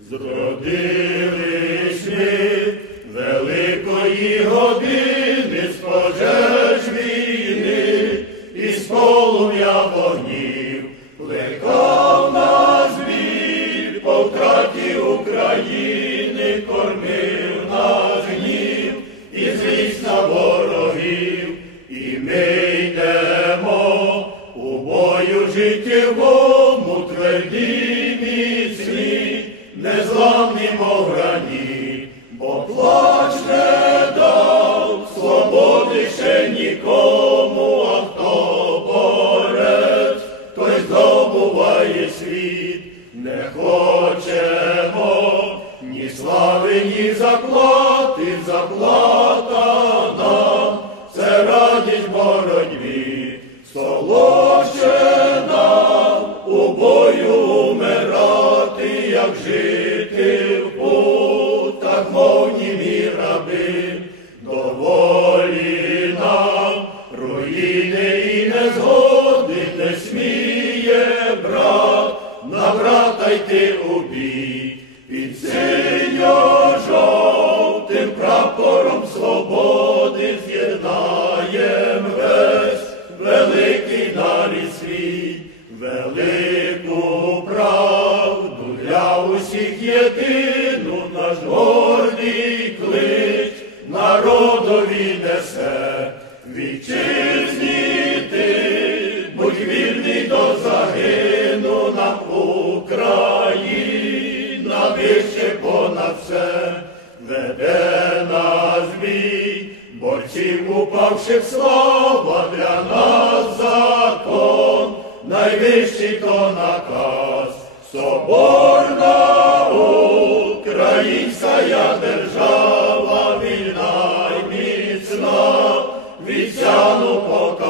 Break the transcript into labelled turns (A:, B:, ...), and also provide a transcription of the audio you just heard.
A: Зродились ми великої години з пожеж війни і з полум'я вогнів. Плекав нас біль по втраті України, кормив нас гнів і злість на ворогів, і ми йдемо у бою життєвому тверді незламні мов граніт, бо плач не дав свободи ще нікому, а хто борець, той здобуває світ, не хочемо ні слави, ні заплати, заплата брат, на брата йти у бій, під синьо-жовтим прапором свободи з'єднаєм весь великий далі світ, велику правду для усіх єдину наш гордий клич народові несе. Вітчизні все, веде на бій, борців упавши в слава для нас закон, найвищий то наказ, соборна українська держава, вільна й міцна, вітяну пока.